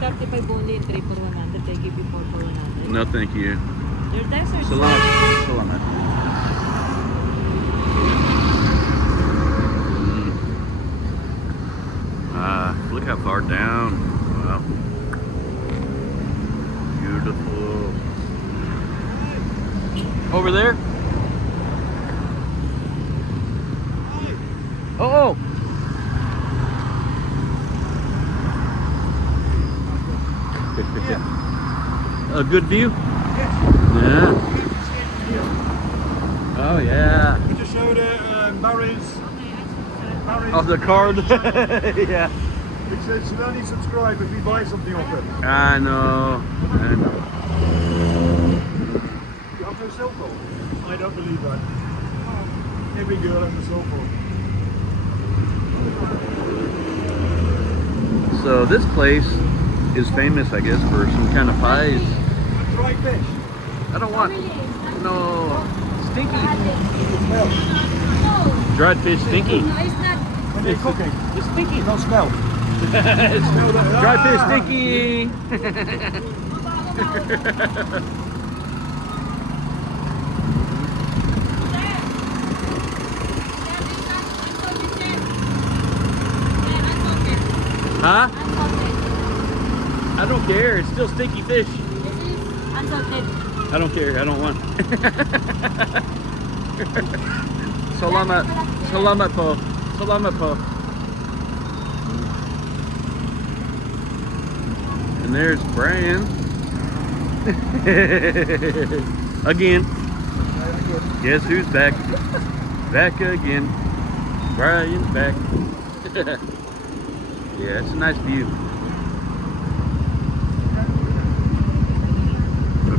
35 only and 3 for 100. I give you 4 for 100. No, thank you. Your desert. Salamat. Salamat. Look how far down. Wow. Beautiful. Over there? Oh! A good view? Yeah. Oh yeah. We just showed Barry's Of the card. Yeah. It says you only subscribe if you buy something off it. I know. I know. You have no cell phone? I don't believe that. Every girl has a cell phone. So this place is famous, I guess, for some kind of pies. Fried fish. I don't want no stinky. Smell. Dried fish stinky. No, it's not. When you're cooking, It's stinky. you don't smell. Dried fish stinky. Huh? I don't care. It's still stinky fish. This is unsalted. I don't care. I don't want. Salamat. Salamat po. Salamat po. And there's Brian. Again. Guess who's back? Back again. Brian's back. Yeah, it's a nice view.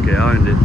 Okay, I'll end it.